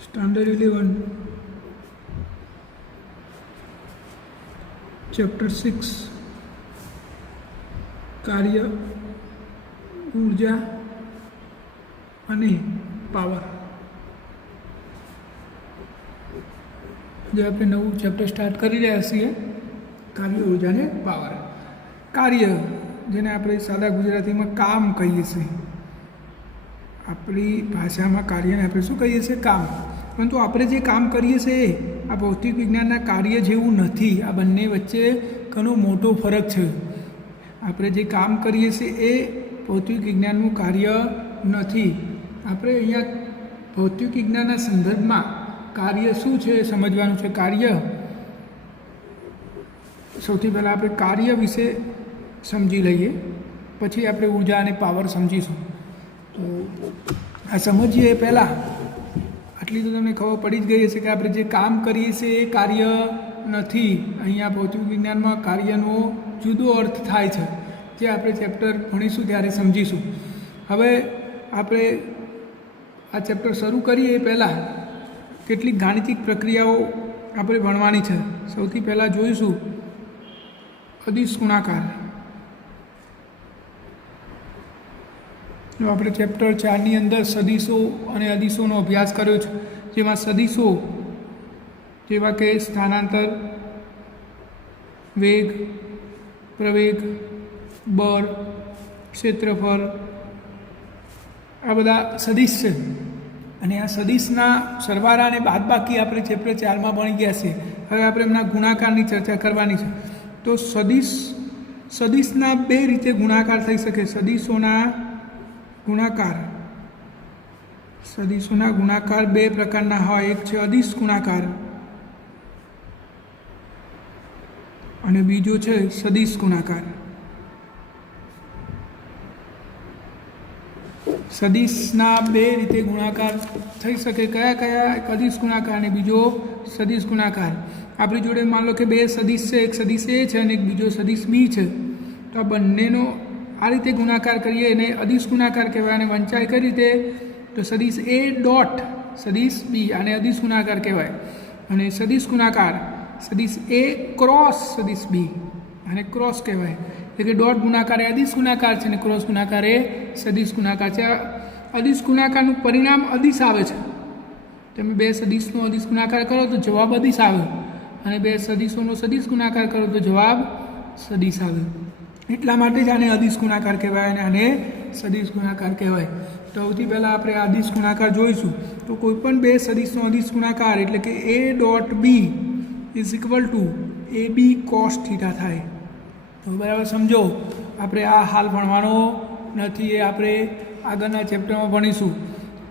Standard 11 chapter 6 कार्य ऊर्जा અને પાવર જે આપણે નવું ચેપ્ટર સ્ટાર્ટ કરી રહ્યા છીએ કાર્ય ઊર્જા અને પાવર કાર્ય જેને આપણે સાદા ગુજરાતીમાં કામ કહીએ છીએ આપણી ભાષામાં કાર્યને આપણે શું કહીએ છીએ કામ પરંતુ આપણે જે કામ કરીએ છીએ આ ભૌતિક વિજ્ઞાનના કાર્ય જેવું નથી આ બંને વચ્ચે ઘણો મોટો ફરક છે આપણે જે કામ કરીએ છીએ એ ભૌતિક વિજ્ઞાનનું કાર્ય નથી આપણે અહીંયા ભૌતિક વિજ્ઞાનના સંદર્ભમાં કાર્ય શું છે સમજવાનું છે કાર્ય સૌથી પહેલાં આપણે કાર્ય વિશે સમજી લઈએ પછી આપણે ઉર્જા અને પાવર સમજીશું તો આ સમજીએ પહેલાં આટલી તો તમને ખબર પડી જ ગઈ હશે કે આપણે જે કામ કરીએ છીએ એ કાર્ય નથી અહીંયા ભૌતિક વિજ્ઞાનમાં કાર્યનો જુદો અર્થ થાય છે જે આપણે ચેપ્ટર ભણીશું ત્યારે સમજીશું હવે આપણે આ ચેપ્ટર શરૂ કરીએ એ પહેલાં કેટલીક ગાણિતિક પ્રક્રિયાઓ આપણે ભણવાની છે સૌથી પહેલાં જોઈશું અદિશ ગુણાકાર જો આપણે ચેપ્ટર 4ની અંદર સદિશો અને અદિશોનો અભ્યાસ કર્યો છે જેમાં સદિશો જેવા કે સ્થાનાંતર વેગ પ્રવેગ બળ ક્ષેત્રફળ આ બધા સદિશ છે અને આ સદિશના સરવાળા અને બાદબાકી આપણે ચેપ્ટર 4માં ભણી ગયા છીએ હવે આપણે એમના ગુણાકારની ચર્ચા કરવાની છે તો સદિશના બે રીતે ગુણાકાર થઈ શકે સદિશોના ગુણાકાર બે પ્રકારના હોય એક છે અદિશ ગુણાકાર અને બીજો છે સદિશ ગુણાકાર સદિશના બે રીતે ગુણાકાર થઈ શકે કયા એક અદિશ ગુણાકાર અને બીજો સદિશ ગુણાકાર આપણી જોડે માન લો કે બે સદિશ છે એક સદિશ એ છે અને એક બીજો સદિશ બી છે તો આ બંનેનો આ રીતે ગુણાકાર કરીએ એને અદિશ ગુણાકાર કહેવાય અને વંચાય કઈ રીતે તો સદિશ એ ડોટ સદિશ બી આને અદિશ ગુણાકાર કહેવાય અને સદિશ ગુણાકાર સદિશ એ ક્રોસ સદિશ બી આને ક્રોસ કહેવાય એટલે કે ડોટ ગુણાકાર એ અદિશ ગુણાકાર છે અને ક્રોસ ગુણાકાર એ સદિશ ગુણાકાર છે અદિશ ગુણાકારનું પરિણામ અદિશ આવે છે તમે બે સદિશનો અદિશ ગુણાકાર કરો તો જવાબ અદિશ આવે અને બે સદિશોનો સદિશ ગુણાકાર કરો તો જવાબ સદિશ આવે એટલા માટે જ આને અદિશ ગુણાકાર કહેવાય અને આને સદિશ ગુણાકાર કહેવાય તો સૌથી પહેલાં આપણે અદિશ ગુણાકાર જોઈશું તો કોઈપણ બે સદિશનો અદિશ ગુણાકાર એટલે કે A dot B is equal to A B cos theta થાય તો બરાબર સમજો આપણે આ હાલ ભણવાનો નથી એ આપણે આગળના ચેપ્ટરમાં ભણીશું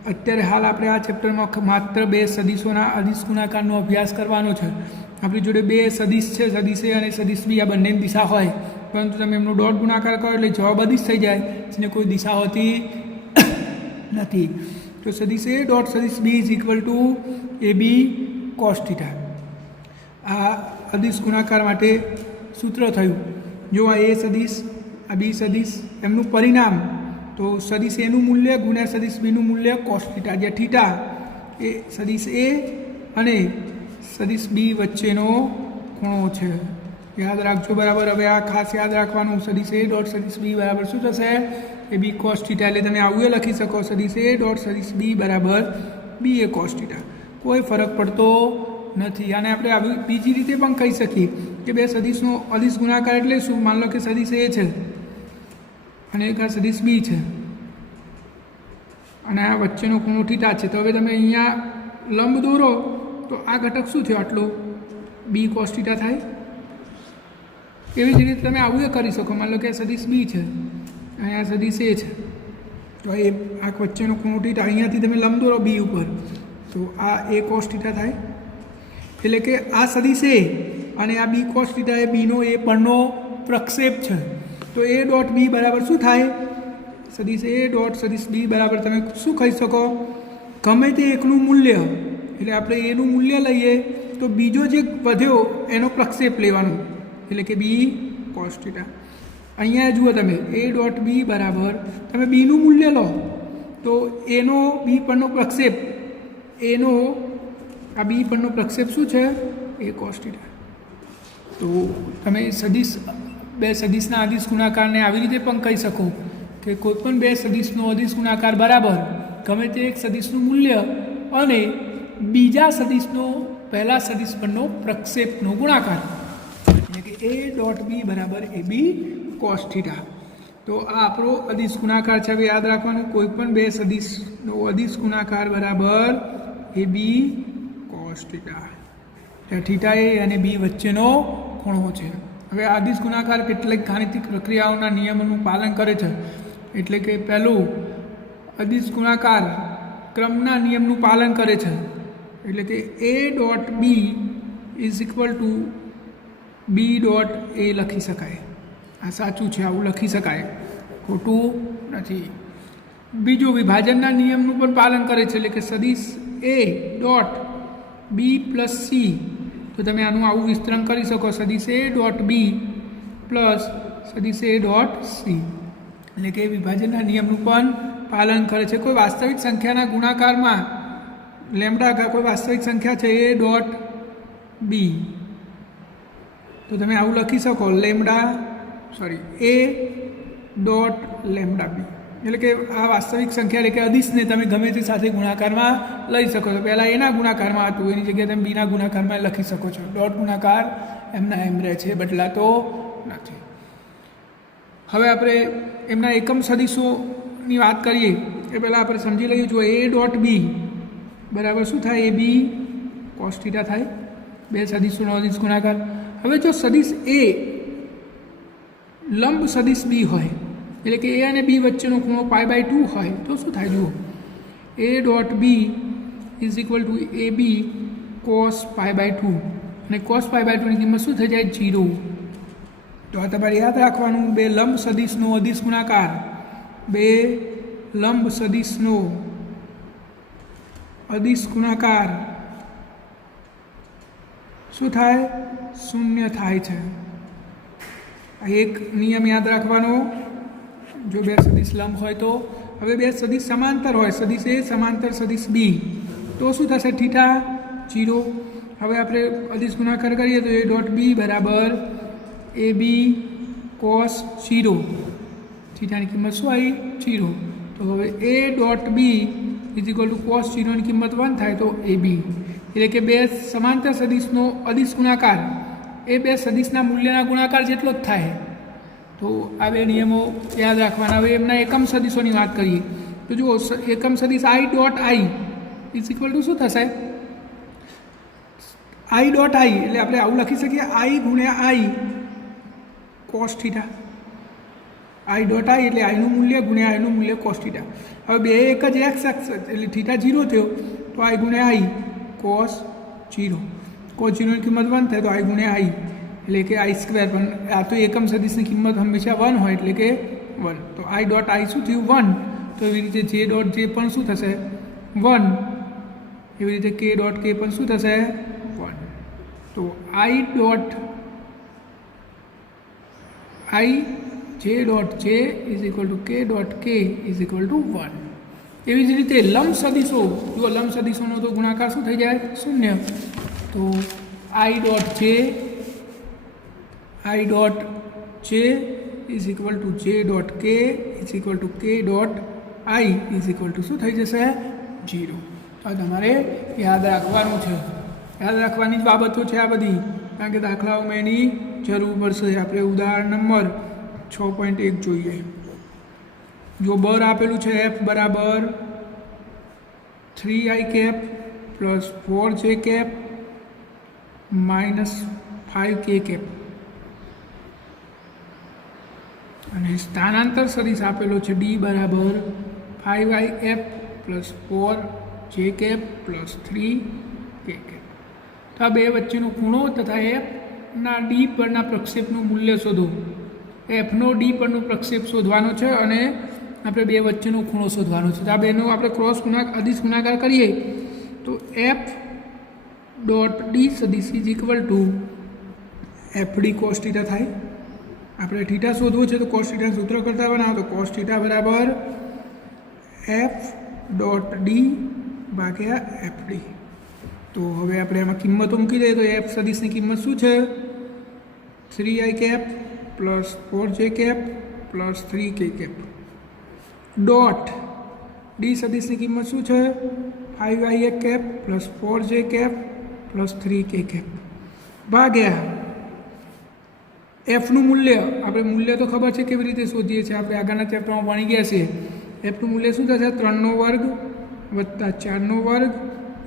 અત્યારે હાલ આપણે આ ચેપ્ટરમાં માત્ર બે સદિશોના અદિશ ગુણાકારનો અભ્યાસ કરવાનો છે આપણી જોડે બે સદિશ છે સદિશ એ અને સદિશ બી આ બંનેની દિશા હોય પરંતુ તમે એમનો ડોટ ગુણાકાર કરો એટલે જવાબ અદિશ થઈ જાય જેને કોઈ દિશા હોતી નથી તો સદિશ એ ડોટ સદિશ B is equal to A B cos theta આ અદિશ ગુણાકાર માટે સૂત્ર થયું જો આ એ સદિશ આ બી સદિશ એમનું પરિણામ તો સદિશ એનું મૂલ્ય ગુણ્યા સદિશ બીનું મૂલ્ય કોસ થીટા જે થીટા એ સદિશ એ અને સદિશ બી વચ્ચેનો ખૂણો છે યાદ રાખજો બરાબર હવે આ ખાસ યાદ રાખવાનું સદિશ એ ડોટ સદિશ બી બરાબર શું થશે એ બી કોસ થીટા એટલે તમે આવું લખી શકો સદિશ એ ડોટ સદિશ બી બરાબર બી એ કોસ થીટા કોઈ ફરક પડતો નથી અને આપણે આવી બીજી રીતે પણ કહી શકીએ કે બે સદિશનો અદિશ ગુણાકાર એટલે શું માન લો કે સદિશ એ છે અને એક આ સદિશ બી છે અને આ વચ્ચેનો ખૂણો થીટા છે તો હવે તમે અહીંયા લંબ દોરો તો આ ઘટક શું થયો આટલો બી કોસ થીટા થાય એવી જ રીતે તમે આવું કરી શકો માન લો કે સદિશ બી છે અહીંયા સદિશ એ છે તો એ આ વચ્ચેનો ખૂણો થીટા અહીંયાથી તમે લંબ દોરો બી ઉપર તો આ એ કોસ થીટા થાય એટલે કે આ સદિશ એ અને આ બી કોસ થીટા એ બીનો એ પરનો પ્રક્ષેપ છે તો એ ડોટ બી બરાબર શું થાય સદિશ એ ડોટ સદિશ બી બરાબર તમે શું કહી શકો ગમે તે એકનું મૂલ્ય એટલે આપણે એનું મૂલ્ય લઈએ તો બીજો જે વધ્યો એનો પ્રક્ષેપ લેવાનો એટલે કે બી કોસ થીટા અહીંયા જુઓ તમે એ ડોટ બી બરાબર તમે બીનું મૂલ્ય લો તો એનો બી પરનો પ્રક્ષેપ એનો આ બી પરનો પ્રક્ષેપ શું છે? એ કોસ થીટા. તો તમે સદિશ બે સદિશના અદિશ ગુણાકારને આવી રીતે પણ કહી શકો કે કોઈપણ બે સદિશનો અદિશ ગુણાકાર બરાબર ગમે તે એક સદિશનું મૂલ્ય અને બીજા સદિશનો પહેલા સદિશ પરનો પ્રક્ષેપનો ગુણાકાર, એટલે કે એ ડોટ બી બરાબર એ બી કોસ થીટા. તો આ આપણો અદિશ ગુણાકાર છે. હવે યાદ રાખવાનું, કોઈ પણ બે સદિશનો અદિશ ગુણાકાર બરાબર એ બી કોસ થીટા. ત્યાં થીટા એ અને બી વચ્ચેનો ખૂણો છે. હવે અદિશ ગુણાકાર કેટલીક ગાણિતિક પ્રક્રિયાઓના નિયમોનું પાલન કરે છે. એટલે કે પહેલું અદિશ ગુણાકાર ક્રમના નિયમનું પાલન કરે છે. એટલે કે A dot B is equal to B dot A લખી શકાય. આ સાચું છે, આવું લખી શકાય, ખોટું નથી. બીજું વિભાજનના નિયમનું પણ પાલન કરે છે. એટલે કે સદિશ A dot B plus C, તો તમે આનું આવું વિસ્તરણ કરી શકો, સદિશ એ ડોટ બી પ્લસ સદિશ એ ડોટ સી. એટલે કે વિભાજનના નિયમનું પણ પાલન કરે છે. કોઈ વાસ્તવિક સંખ્યાના ગુણાકારમાં લેમ્ડા કોઈ વાસ્તવિક સંખ્યા છે એ ડોટ બી, તો તમે આવું લખી શકો એ ડોટ લેમ્ડા બી. એટલે કે આ વાસ્તવિક સંખ્યા એટલે કે અદિશને તમે ગમે તે સાથે ગુણાકારમાં લઈ શકો છો. પહેલાં એના ગુણાકારમાં હતું, એની જગ્યાએ તમે બીના ગુણાકારમાં લખી શકો છો. ડોટ ગુણાકાર એમના એમ રહે છે, બદલાતો નથી. હવે આપણે એમના એકમ સદિશોની વાત કરીએ એ પહેલાં આપણે સમજી લઈએ. જો એ ડોટ બી બરાબર શું થાય? એ બી કોસ થીટા થાય, બે સદિશોનો અદિશ ગુણાકાર. હવે જો સદિશ એ લંબ સદિશ બી હોય, એટલે કે એ અને બી વચ્ચેનો ખૂણો π/2 હોય, તો શું થાય? જુઓ, A dot B is equal to A B cos π/2, અને કોસ π/2ની કિંમત શું થઈ જાય? 0. તો આ તમારે યાદ રાખવાનું, બે લંબ સદિશનો અદિશ ગુણાકાર, બે લંબ સદિશનો અદિશ ગુણાકાર શું થાય? 0 થાય છે. આ એક નિયમ યાદ રાખવાનો જો બે સદિશ લંબ હોય તો. હવે બે સદિશ સમાંતર હોય, સદિશ એ સમાંતર સદિશ બી, તો શું થશે? થીટા 0. હવે આપણે અદિશ ગુણાકાર કરીએ તો એ ડોટ બી બરાબર એ બી કોસ 0, થીટાની કિંમત શું આવી? 0. તો હવે A dot B is equal to cos 0ની કિંમત 1 થાય, તો એ બી. એટલે કે બે સમાંતર સદિશનો અદિશ ગુણાકાર એ બે સદિશના મૂલ્યના ગુણાકાર જેટલો જ થાય. તો આ બે નિયમો યાદ રાખવાના. હવે એમના એકમ સદિશોની વાત કરીએ તો જુઓ, એકમ સદિશ આઈ dot I is equal two શું થશે? આઈ ડોટ આઈ એટલે આપણે આવું લખી શકીએ, આઈ ગુણ્યા i cos theta. I dot i એટલે આઈનું મૂલ્ય ગુણ્યા આઈનું મૂલ્ય કોસ થીટા. હવે બે એક જ એક્સ એટલે થીટા 0 થયો, તો આઈ ગુણ્યા આઈ કોસ 0. કોસ 0ની કિંમત 1 થાય, તો આઈ ગુણ્યા આઈ એટલે કે આઈ સ્ક્વેર. પણ આ તો એકમ સદિશની કિંમત હંમેશા 1 હોય, એટલે કે 1. તો આઈ ડોટ આઈ શું થયું? 1. તો એવી રીતે જે ડોટ જે પણ શું થશે? 1. એવી રીતે કે ડોટ કે પણ શું થશે? 1. તો આઈ ડોટ આઈ જે ડોટ જે ઇઝ ઇક્વલ ટુ કે ડોટ કે ઇઝ ઇક્વલ ટુ 1. એવી જ રીતે લંબ સદિશો, જો લંબ સદિશોનો તો ગુણાકાર શું થઈ જાય? 0. તો આઈ ડોટ જે ઇઝ ઇક્વલ ટુ જે ડોટ કે ઇઝ ઇક્વલ ટુ કે dot I is equal two શું થઈ જશે? 0. તો તમારે યાદ રાખવાનું છે, યાદ રાખવાની જ બાબતો છે આ બધી, કારણ કે દાખલાઓમાં એની જરૂર પડશે. આપણે ઉદાહરણ નંબર 6.1 જોઈએ. જો બર આપેલું છે એફ બરાબર 3i cap plus 4j cap minus 5k cap, અને સ્થાનાંતર સદિશ આપેલો છે ડી બરાબર 5i plus 4j cap plus 3k cap. તો આ બે વચ્ચેનો ખૂણો તથા એફના ડી પરના પ્રક્ષેપનું મૂલ્ય શોધો. એફનો ડી પરનો પ્રક્ષેપ શોધવાનો છે અને આપણે બે વચ્ચેનો ખૂણો શોધવાનો છે. તો આ બેનો આપણે ક્રોસ અદિશ ગુણાકાર કરીએ તો એફ ડોટ ડી સદિશ is equal to f D cos theta થાય. આપણે થીટા શોધવો છે તો કોસ થીટા સૂત્ર કરતા બનાવો તો કોસ થીટા બરાબર એફ ડોટ ડી ભાગ્યા એફ ડી. તો હવે આપણે આમાં કિંમતો મૂકી દઈએ તો એફ સદીશની કિંમત શું છે? 3i cap plus 4j cap plus 3k cap dot D સદીશની કિંમત શું છે? 5i cap plus 4j cap plus 3k cap ભાગ્યા એફનું મૂલ્ય. આપણે મૂલ્ય તો ખબર છે કેવી રીતે શોધીએ છીએ, આપણે આગળના ચેપ્ટરમાં ભણી ગયા છીએ. એફનું મૂલ્ય શું થશે? 3નો વર્ગ વત્તા 4નો વર્ગ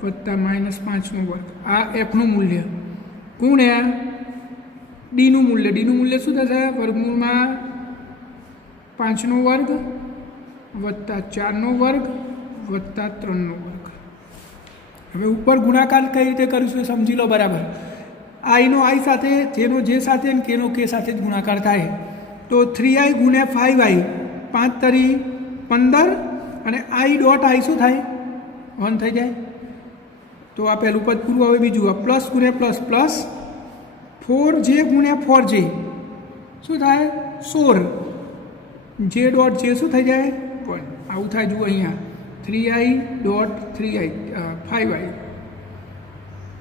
વત્તા -5નો વર્ગ. આ એફનું મૂલ્ય ગુણ્યા ડીનું મૂલ્ય. ડીનું મૂલ્ય શું થશે? વર્ગમૂળમાં 5નો વર્ગ વત્તા 4નો વર્ગ વત્તા 3નો વર્ગ. હવે ઉપર ગુણાકાર કઈ રીતે કરીશું એ સમજી લો બરાબર. આઈનો આઈ સાથે, જેનો જે સાથે અને કેનો કે સાથે જ ગુણાકાર થાય. તો 3i ગુણ્યા 5i, 5 તરી 15 અને આઈ ડોટ આઈ શું થાય? 1 થઈ જાય. તો આ પહેલું પદ પૂરું. હવે બીજું આ પ્લસ ગુણ્યા પ્લસ પ્લસ 4j ગુણ્યા 4j શું થાય? 16. જે ડોટ જે શું થઈ જાય? 1. આવું થાય. જુઓ અહીંયા 3i ડોટ 3i 5i.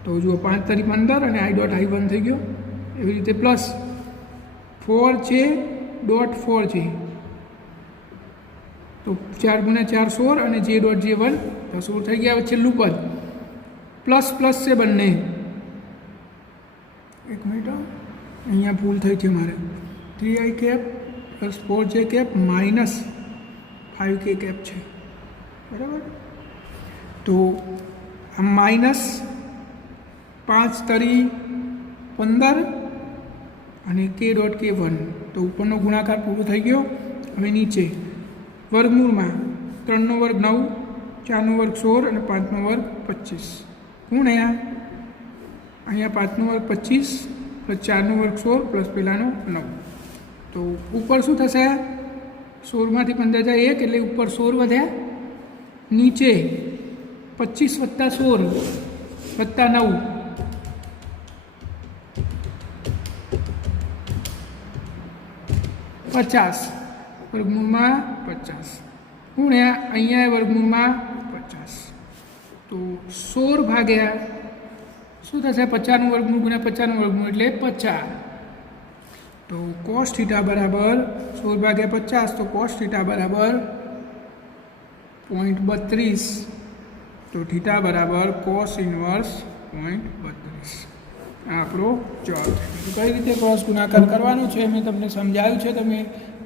તો જુઓ 5 તરી 15 અને આઈ ડોટ આઈ 1 થઈ ગયો. એવી રીતે પ્લસ 4j ડોટ 4j. તો 4 ગુણ્યા 4 16 અને જે ડોટ જે 1 તો 16 થઈ ગયા. છેલ્લું પદ પ્લસ પ્લસ છે બંને. એક મિનિટ, અહીંયા ભૂલ થઈ છે મારે. 3i cap plus 4j cap minus 5k cap છે બરાબર. તો આ માઇનસ 5 તરી 15 અને k ડોટ k 1. તો ઉપરનો ગુણાકાર પૂરો થઈ ગયો. હવે નીચે વર્ગમૂળમાં 3નો વર્ગ 9, 4નો વર્ગ 16 અને 5નો વર્ગ 25 ગુણ્યા અહીંયા 5નો વર્ગ 25 પ્લસ 4નો વર્ગ 16 પ્લસ પેલાનો 9. તો ઉપર શું થશે? 16માંથી 15 જાય 1 એટલે ઉપર 16 વધ્યા. નીચે 25 વત્તા 16 વત્તા 9 50 વર્ગમૂળમાં 50 ગુણ્યા અહીંયા વર્ગમૂળમાં 50. તો 16 ભાગ્યા શું થશે? 50નું વર્ગમૂળ ગુણ્યા 50નું વર્ગમૂળ એટલે 50. તો કોસ થીટા બરાબર 16 ભાગ્યા 50. તો કોસ થીટા બરાબર 0.32. તો થીટા બરાબર કોસ ઇન્વર્સ 0.32. આ આપણો જવાબ છે. કઈ રીતે ક્રોસ ગુણાકાર કરવાનું છે મેં તમને સમજાવ્યું છે. તમે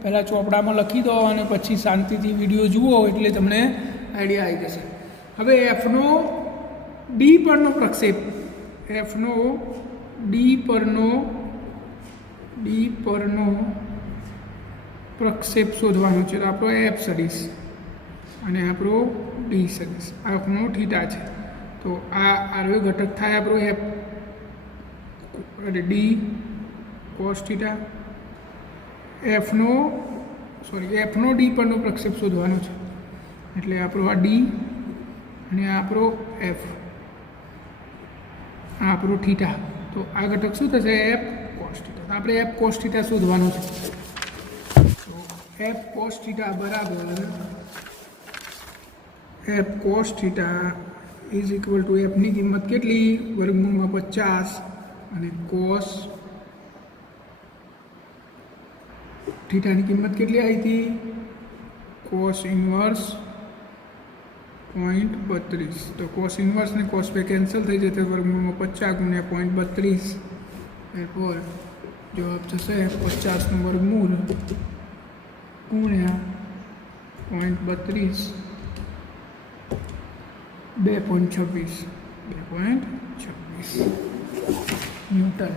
પહેલાં ચોપડામાં લખી દો અને પછી શાંતિથી વિડીયો જુઓ એટલે તમને આઈડિયા આવી જશે. હવે એફનો ડી પરનો પ્રક્ષેપ, એફનો ડી પરનો પ્રક્ષેપ શોધવાનો છે. તો આપણો એફ સદીશ અને આપણો ડી સદીશ. આપણો થીટા છે. તો આ આરવે ઘટક થાય આપણો એફ અને ડી કોસ થીટા. એફનો ડી પરનો પ્રક્ષેપ શોધવાનો છે. એટલે આપણો આ ડી અને આ આપણો એફ, આ આપણો થીટા. તો આ ઘટક શું થશે? F cos theta. આપણે એફ કોસ થીટા શોધવાનો છે. તો એફ કોસ થીટા બરાબર F cos theta is equal to એફની કિંમત કેટલી? વર્ગમૂળમાં 50 અને કોસ થીટાની કિંમત કેટલી આવી હતી? Cos inverse 0.32. તો કોસ ઇન્વર્સ ને કોસ બે કેન્સલ થઈ જશે. વર્ગમૂળમાં 50 ગુણ્યા 0.32 એરપોર જવાબ થશે 50નું વર્ગમૂળ ગુણ્યા 0.32 2.26 ન્યૂટન.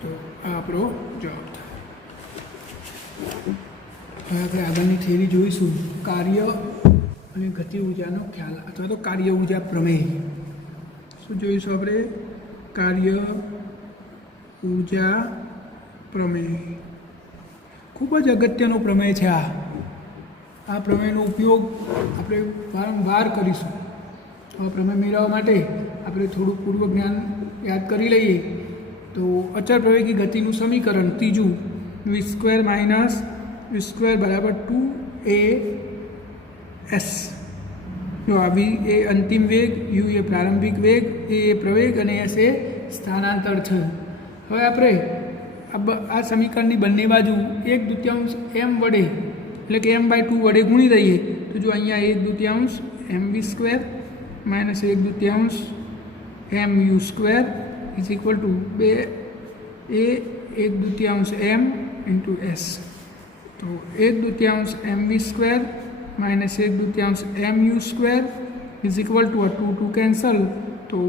તો આ આપણો જવાબ થાય. હવે આપણે આગળની થિયરી જોઈશું. કાર્ય અને ગતિ ઊર્જાનો ખ્યાલ અથવા તો કાર્ય ઊર્જા પ્રમેય. શું જોઈશું આપણે? કાર્ય ઊર્જા પ્રમેય. ખૂબ જ અગત્યનો પ્રમેય છે આ પ્રમેયનો ઉપયોગ આપણે વારંવાર કરીશું. આ પ્રમેય મેળવવા માટે આપણે થોડું પૂર્વ જ્ઞાન યાદ કરી લઈએ. તો અચળ પ્રવેગી ગતિનું સમીકરણ ત્રીજું v² - v² બરાબર 2as જો આ વી એ અંતિમ વેગ, યુ એ પ્રારંભિક વેગ, એ પ્રવેગ અને એસ એ સ્થાનાંતર છે. હવે આપણે આ સમીકરણની બંને બાજુ 1/2 એમ વડે એટલે કે m/2 વડે ગુણી દઈએ તો જો અહીંયા 1/2 mv² minus 1/2 mu² is equal two 1/2 m into s. તો 1/2 mv² minus 1/2 mu² is equal two 2 cancel તો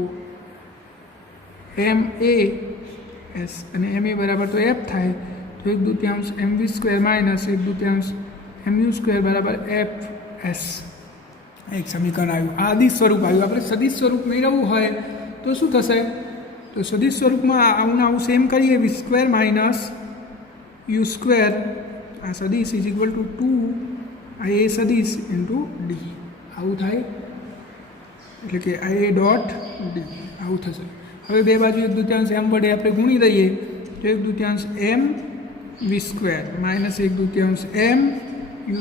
m a s અને m a બરાબર તો f થાય તો 1/2 mv² માઇનસ 1/2 mu² બરાબર f s. એક સમીકરણ આવ્યું. આ અદિશ સ્વરૂપ આવ્યું. આપણે સદિશ સ્વરૂપ મેળવવું હોય તો શું થશે? તો સદિશ સ્વરૂપમાં આવું સેમ કરીએ v² માઇનસ u². આ સદિશ ઇઝ ઇક્વલ ટુ 2 આ એ સદિશ ઇન્ટુ ડી આવું થાય એટલે કે આ એ ડોટ ડી આવું થશે. હવે બે બાજુ 1/2 m વડે આપણે ગુણી દઈએ તો 1/2 m v² minus 1/2 m u²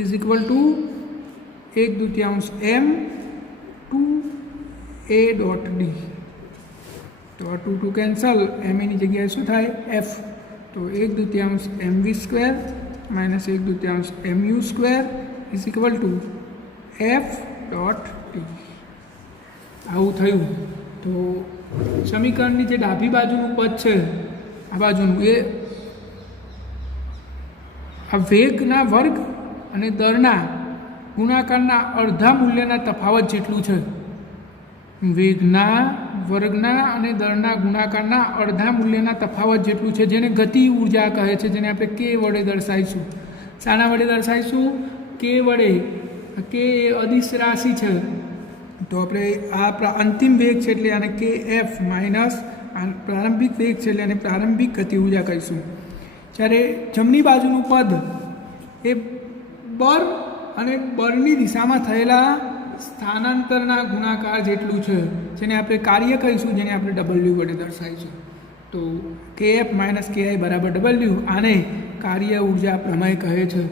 is equal two 1/2 m 2 a dot D. તો આ 2 કેન્સલ m એની જગ્યાએ શું થાય f. તો 1/2 mv² minus 1/2 mu² is equal two f dot T આવું થયું. તો સમીકરણની જે ડાબી બાજુનું પદ છે આ બાજુનું એ આ વેગના વર્ગ અને દરના ગુણાકારના અડધા મૂલ્યના તફાવત જેટલું છે. વેગના વર્ગના અને દરના ગુણાકારના અડધા મૂલ્યના તફાવત જેટલું છે જેને ગતિ ઉર્જા કહે છે, જેને આપણે કે વડે દર્શાવીશું. શાના વડે દર્શાવીશું? કે વડે. કે એ અદિશ રાશિ છે તો આપણે આ અંતિમ વેગ છે એટલે આને કે એફ માઇનસ પ્રારંભિક વેગ છે એટલે આને પ્રારંભિક ગતિ ઉર્જા કહીશું. જ્યારે જમણી બાજુનું પદ એ બર અને બરની દિશામાં થયેલા સ્થાનાંતરના ગુણાકાર જેટલું છે જેને આપણે કાર્ય કહીશું, જેને આપણે ડબલ્યુ વડે દર્શાવીશું. તો કે એફ માઇનસ કે આઈ બરાબર ડબલ્યુ. આને કાર્ય ઉર્જા પ્રમેય કહે છે.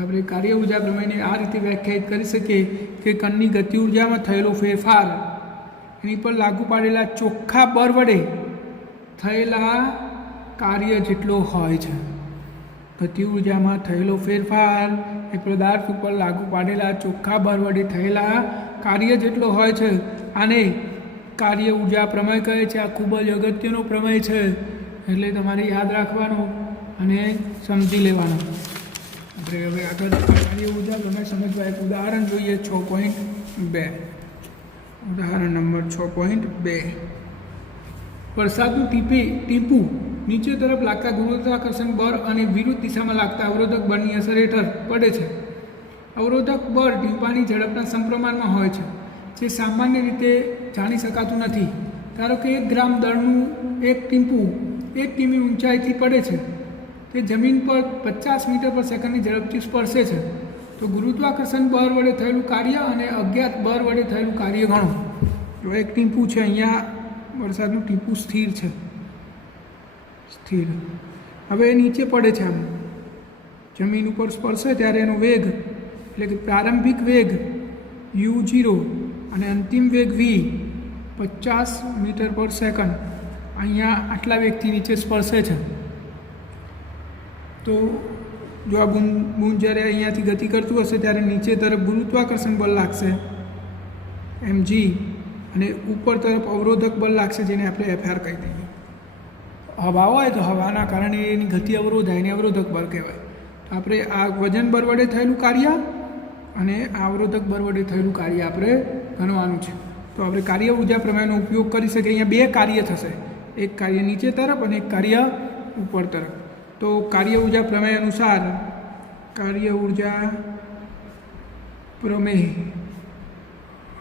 આપણે કાર્ય ઉર્જા પ્રમેયને આ રીતે વ્યાખ્યાયિત કરી શકીએ કે કણની ગતિ ઉર્જામાં થયેલો ફેરફાર એની પર લાગુ પાડેલા ચોખ્ખા બર વડે થયેલા કાર્ય જેટલો હોય છે. ગતિ ઉર્જામાં થયેલો ફેરફાર એ પદાર્થ ઉપર લાગુ પાડેલા ચોખ્ખા બર વડે થયેલા કાર્ય જેટલો હોય છે. આને કાર્ય ઉર્જા પ્રમેય કહે છે. આ ખૂબ જ અગત્યનો પ્રમેય છે એટલે તમારે યાદ રાખવાનો અને સમજી લેવાનો. આપણે હવે આગળ કાર્ય ઉર્જા પ્રમેય સમજવા એક ઉદાહરણ જોઈએ. 6.2 ઉદાહરણ નંબર 6.2. વરસાદનું ટીપું નીચે તરફ લાગતા ગુરુત્વાકર્ષણ બળ અને વિરુદ્ધ દિશામાં લાગતા અવરોધક બળની અસર હેઠળ પડે છે. અવરોધક બળ ટીપાની ઝડપના સમપ્રમાણમાં હોય છે જે સામાન્ય રીતે જાણી શકાતું નથી. ધારો કે 1 ગ્રામ દળનું એક ટીપું 1 કિમી ઊંચાઈથી પડે છે. તે જમીન પર 50 મીટર પર સેકન્ડની ઝડપથી સ્પર્શે છે. તો ગુરુત્વાકર્ષણ બળ વડે થયેલું કાર્ય અને અજ્ઞાત બળ વડે થયેલું કાર્ય ગણો. જો એક ટીપું છે, અહીંયા વરસાદનું ટીપું સ્થિર છે, સ્થિર. હવે એ નીચે પડે છે, આમ જમીન ઉપર સ્પર્શે ત્યારે એનો વેગ એટલે કે પ્રારંભિક વેગ u0 અને અંતિમ વેગ v 50 મીટર પર સેકન્ડ અહીંયા આટલા વેગથી નીચે સ્પર્શે છે. તો જો આ બૂંદ જ્યારે અહીંયાથી ગતિ કરતું હશે ત્યારે નીચે તરફ ગુરુત્વાકર્ષણ બળ લાગશે mg અને ઉપર તરફ અવરોધક બળ લાગશે જેને આપણે FR કહી દઈએ. હવા હોય તો હવાના કારણે એની ગતિ અવરોધાય એને અવરોધક બળ કહેવાય. તો આપણે આ વજન બળ વડે થયેલું કાર્ય અને આ અવરોધક બળ વડે થયેલું કાર્ય આપણે ગણવાનું છે. તો આપણે કાર્ય ઉર્જા પ્રમેયનો ઉપયોગ કરી શકીએ. અહીંયા 2 કાર્ય થશે, એક કાર્ય નીચે તરફ અને એક કાર્ય ઉપર તરફ. તો કાર્ય ઉર્જા પ્રમેય અનુસાર કાર્ય ઉર્જા પ્રમેય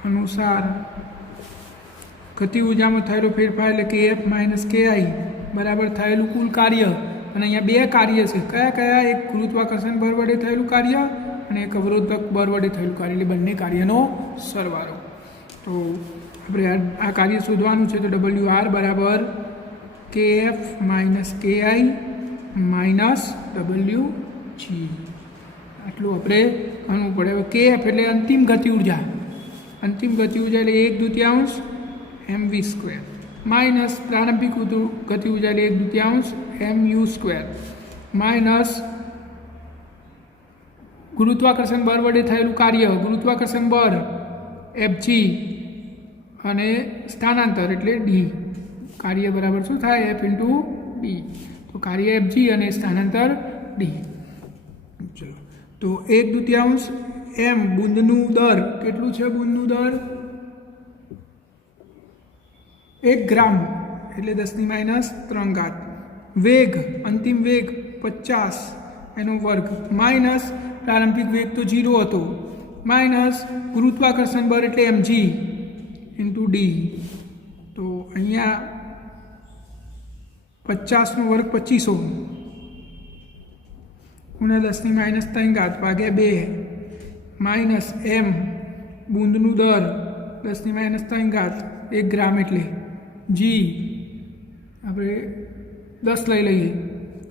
અનુસાર ગતિ ઉર્જામાં થયેલો ફેરફાર એટલે કે એફ માઇનસ કે આઈ બરાબર થયેલું કુલ કાર્ય. અને અહીંયા 2 કાર્ય છે. કયા કયા? એક ગુરુત્વાકર્ષણ બળ વડે થયેલું કાર્ય અને એક અવરોધક બળ વડે થયેલું કાર્ય, એટલે બંને કાર્યનો સરવાળો. તો આપણે આ કાર્ય શોધવાનું છે. તો WR બરાબર KF minus KI minus WG આટલું આપણે ગણવું પડે. હવે kf એટલે અંતિમ ગતિ ઉર્જા એટલે 1/2 mv² માઇનસ પ્રારંભિક ગતિ ઉર્જા એટલે 1/2 mu² માઇનસ ગુરુત્વાકર્ષણ બળ વડે થયેલું કાર્ય, ગુરુત્વાકર્ષણ બળ Fg અને સ્થાનાંતર એટલે d. કાર્ય બરાબર શું થાય? F × d. તો કાર્ય Fg અને સ્થાનાંતર d. ચલો, તો 1/2 m બુંદનું દર કેટલું છે? બુંદનું દર 1 ગ્રામ એટલે 10⁻³ વેગ, અંતિમ વેગ 50 એનો વર્ગ માઇનસ પ્રારંભિક વેગ તો 0 હતો માઇનસ ગુરુત્વાકર્ષણ બળ એટલે mg × d. તો અહીંયા 50નો વર્ગ 2500 × 10⁻³ માઇનસ m બુંદનું દર 10⁻³ 1 ગ્રામ એટલે g આપણે 10 લઈ લઈએ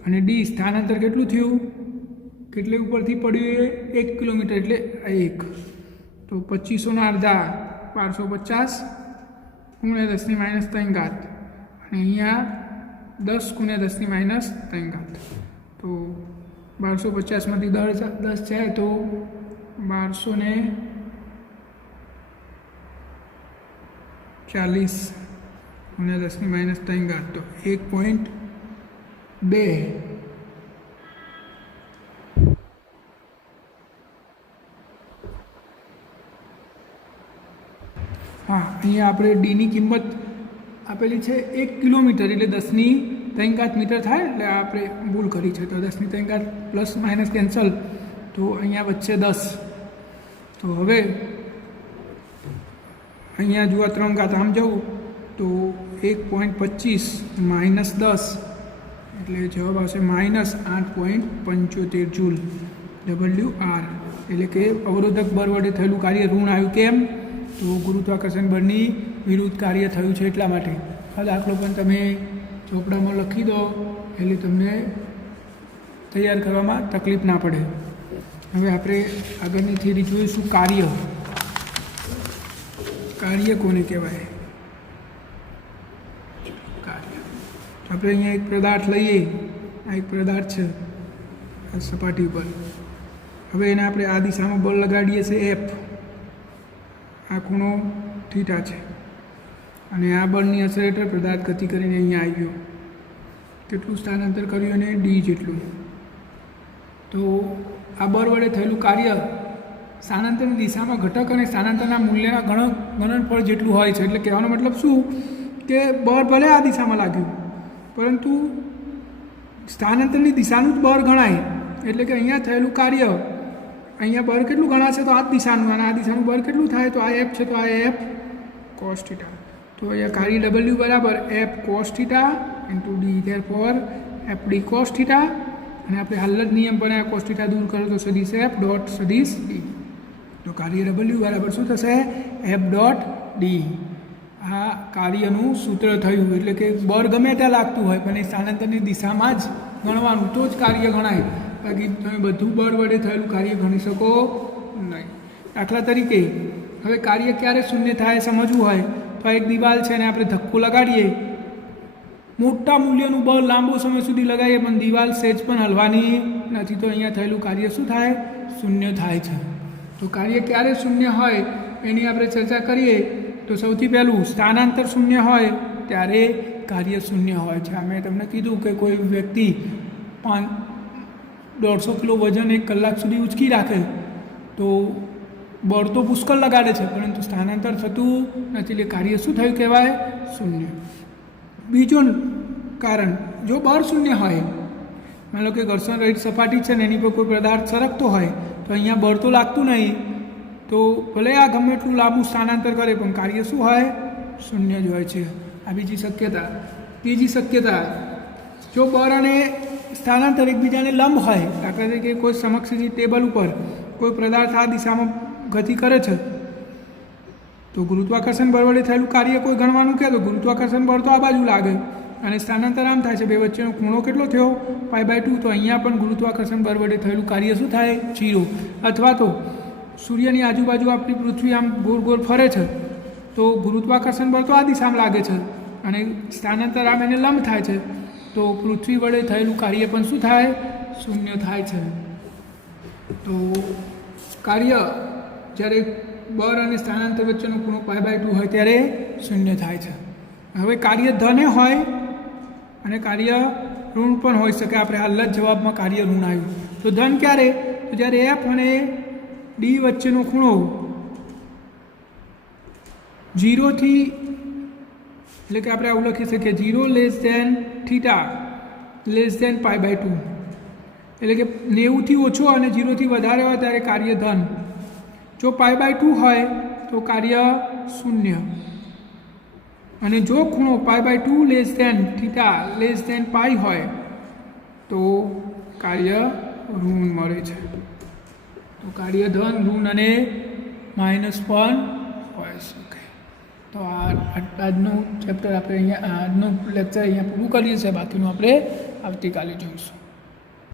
અને d સ્થાનાંતર કેટલું થયું? કેટલે ઉપરથી પડ્યું? 1 કિલોમીટર એટલે 1. તો 2500 અડધા 1250 × 10⁻³ અને અહીંયા 10 × 10⁻³. તો 1250માંથી 10 જાય તો 1240 × 10⁻³. તો 1.2. હા, અહીંયા આપણે ડીની કિંમત આપેલી છે 1 કિલોમીટર એટલે 10⁻³ મીટર થાય. એટલે આપણે ભૂલ કરી છે. તો 10⁻³ પ્લસ માઇનસ કેન્સલ, તો અહીંયા વચ્ચે 10. તો હવે અહીંયા જો 3 ઘાત આમ જવું તો 1.25 માઇનસ 10 એટલે જવાબ આવશે -8.75 જૂલ WR. એટલે કે અવરોધક બળ વડે થયેલું કાર્ય ઋણ આવ્યું. કેમ? તો ગુરુત્વાકર્ષણ બળની વિરુદ્ધ કાર્ય થયું છે એટલા માટે. આ દાખલો પણ તમે ચોપડામાં લખી દો એટલે તમને તૈયાર કરવામાં તકલીફ ના પડે. હવે આપણે આગળની થિયરી જોઈશું. કાર્ય કોને કહેવાય? કાર્ય. આપણે અહીંયા એક પદાર્થ લઈએ. આ એક પદાર્થ છે આ સપાટી ઉપર. હવે એને આપણે આ દિશામાં બળ લગાડીએ છીએ F. આ ખૂણો થીટા છે અને આ બળની અસર હેઠળ પદાર્થ ગતિ કરીને અહીંયા આવ્યો. કેટલું સ્થાનાંતર કર્યું? અને d જેટલું. તો આ બળ વડે થયેલું કાર્ય સ્થાનાંતરની દિશામાં ઘટક અને સ્થાનાંતરના મૂલ્યના ગણનફળ જેટલું હોય છે. એટલે કહેવાનો મતલબ શું કે બળ ભલે આ દિશામાં લાગ્યું પરંતુ સ્થાનાંતરની દિશાનું જ બળ ગણાય. એટલે કે અહીંયા થયેલું કાર્ય અહીંયા બળ કેટલું ગણાશે? તો આ જ દિશાનું. અને આ દિશાનું બળ કેટલું થાય? તો આ F છે. તો આ F cos θ. તો અહીંયા કાર્ય W બરાબર F cos θ × d. therefore FD cos θ. અને આપણે હાલ જ નિયમ પણ આ cos θ દૂર કરો તો સદિશ F ડોટ સદિશ d. તો કાર્ય W બરાબર શું થશે? F dot d. આ કાર્યનું સૂત્ર થયું. એટલે કે બળ ગમે ત્યાં લાગતું હોય પણ એ સ્થાનાંતરની દિશામાં જ ગણવાનું, તો જ કાર્ય ગણાય. બાકી તમે બધું બળ વડે થયેલું કાર્ય ગણી શકો નહીં. દાખલા તરીકે હવે કાર્ય ક્યારે શૂન્ય થાય સમજવું હોય તો એક દિવાલ છે અને આપણે ધક્કો લગાડીએ, મોટા મૂલ્યનું બળ લાંબો સમય સુધી લગાવીએ પણ દિવાલ સહેજ પણ હલવાની નથી, તો અહીંયા થયેલું કાર્ય શું થાય? શૂન્ય થાય છે. તો કાર્ય ક્યારે શૂન્ય હોય એની આપણે ચર્ચા કરીએ તો સૌથી પહેલું સ્થાનાંતર શૂન્ય હોય ત્યારે કાર્ય શૂન્ય હોય છે. મેં તમને કીધું કે કોઈ વ્યક્તિ 150 કિલો વજન 1 કલાક સુધી ઉંચકી રાખે તો બળ તો પુષ્કળ લગાડે છે પરંતુ સ્થાનાંતર થતું નથી. એટલે કાર્ય શું થયું કહેવાય? શૂન્ય. બીજું કારણ, જો બળ શૂન્ય હોય, માની લો કે ઘર્ષણ રહિત સપાટી છે ને એની પર કોઈ પદાર્થ સરકતો હોય તો અહીંયા બળ તો લાગતું નહીં, તો ભલે આ ગમે એટલું લાંબુ સ્થાનાંતર કરે પણ કાર્ય શું હોય? શૂન્ય જ હોય છે. આ બીજી શક્યતા. ત્રીજી શક્યતા, જો બળ અને સ્થાનાંતર એકબીજાને લંબ હોય, દાખલા તરીકે કોઈ સમક્ષ ટેબલ ઉપર કોઈ પદાર્થ આ દિશામાં ગતિ કરે છે તો ગુરુત્વાકર્ષણ બળ વડે થયેલું કાર્ય કોઈ ગણવાનું કહે તો ગુરુત્વાકર્ષણ બળ તો આ બાજુ લાગે અને સ્થાનાંતર આમ થાય છે, બે વચ્ચેનો ખૂણો કેટલો થયો π/2, તો અહીંયા પણ ગુરુત્વાકર્ષણ બળ વડે થયેલું કાર્ય શું થાય 0. અથવા તો સૂર્યની આજુબાજુ આપણી પૃથ્વી આમ ગોળ ગોળ ફરે છે, તો ગુરુત્વાકર્ષણ બળ તો આ દિશામાં લાગે છે અને સ્થાનાંતર આમ એને લંબ થાય છે, તો પૃથ્વી વડે થયેલું કાર્ય પણ શું થાય 0 થાય છે. તો કાર્ય જ્યારે બળ અને સ્થાનાંતર વચ્ચેનો ખૂણો π/2 હોય ત્યારે 0 થાય છે. હવે કાર્ય ધન હોય અને કાર્ય ઋણ પણ હોઈ શકે. આપણે હાલ જ જવાબમાં કાર્ય ઋણ આવ્યું. તો ધન ક્યારે? તો જ્યારે એફ અને ડી વચ્ચેનો ખૂણો 0 થી, એટલે કે આપણે આવું લખી શકીએ 0 θ π/2, એટલે કે 90થી ઓછો અને 0થી વધારે હોય ત્યારે કાર્ય ધન. જો π/2 હોય તો કાર્ય 0, અને જો ખૂણો π/2 θ π હોય તો કાર્ય ઋણ મળે છે. તો કાર્ય ધન, ઋણ અને માઇનસ પણ હોઈ શકે. તો આજનું ચેપ્ટર આપણે અહીંયા, આજનું લેક્ચર અહીંયા પૂરું કરીએ છીએ. બાકીનું આપણે આવતીકાલે જોઈશું.